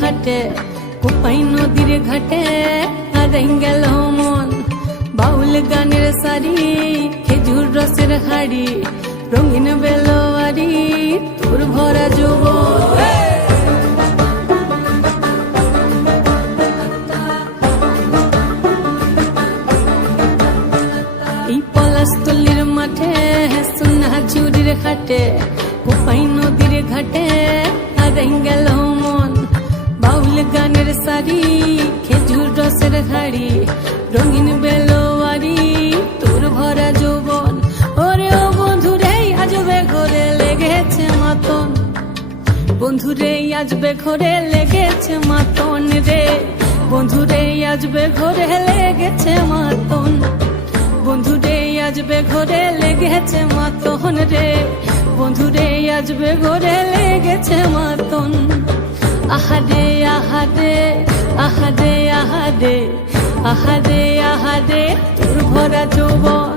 হাটে কোপাই নদীর ঘাটে হারাই গেল মন। বাউল গানের সারি, খেজুর রসের হাড়ি, রঙিন বেলোয়ারি, তোর ভরা যুবন। পলাশতলির মাঠে, সোনা ঝুরির ঘাটে, কোপাই নদীর ঘাটে হারাই মন। বাউল গানের সারি, খেজুর রসের হাড়ি, রঙিন বেলোয়ারি, তোর ভরা যৌবন। ওরে ও বন্ধুরে আজবে ঘরে লেগেছে মাতন। বন্ধুরে আজবে ঘরে লেগেছে মাতন রে। বন্ধুরে আজবে ঘরে লেগেছে মাতন। বন্ধুরে আজবে ঘরে লেগেছে মাতন রে। বন্ধুরে আজবে ঘরে লেগেছে মাতন আহাদে আহাদে আহাদে আহাদে আহাদে আহাদে তোর ভরা যৌবন।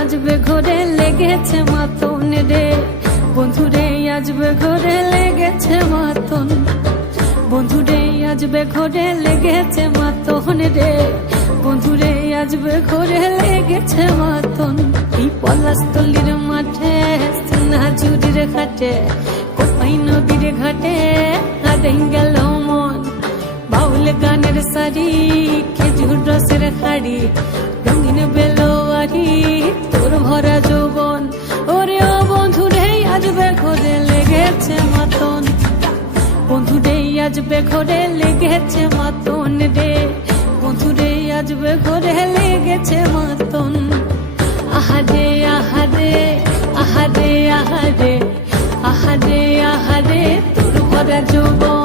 আজবে ঘরে লেগেছে মাতন রে। বন্ধুরে আজবে ঘরে লেগেছে মাতন। বন্ধুরে আজবে ঘরে লেগেছে মাতন রে। বন্ধুরে আজবে ঘরে লেগেছে মাতন। এই পলাশতলির মাঠে সোনা ঝুরির ঘাটে, কোপাই নদীর ঘাটে হারাই গেল মন। বাউল গানের সারি, খেজুর রসের হাড়ি, রঙিন বেলোয়ারি ভরা যৌবন। ওরে ও বন্ধু রে আজবে ঘরে লেগেছে মাতন। বন্ধু রে আজবে ঘরে লেগেছে মাতন রে। বন্ধু রে আজবে ঘরে লেগেছে মাতন। আহারে আহারে আহারে আহারে আহারে আহারে, তোর ভরা যৌবন।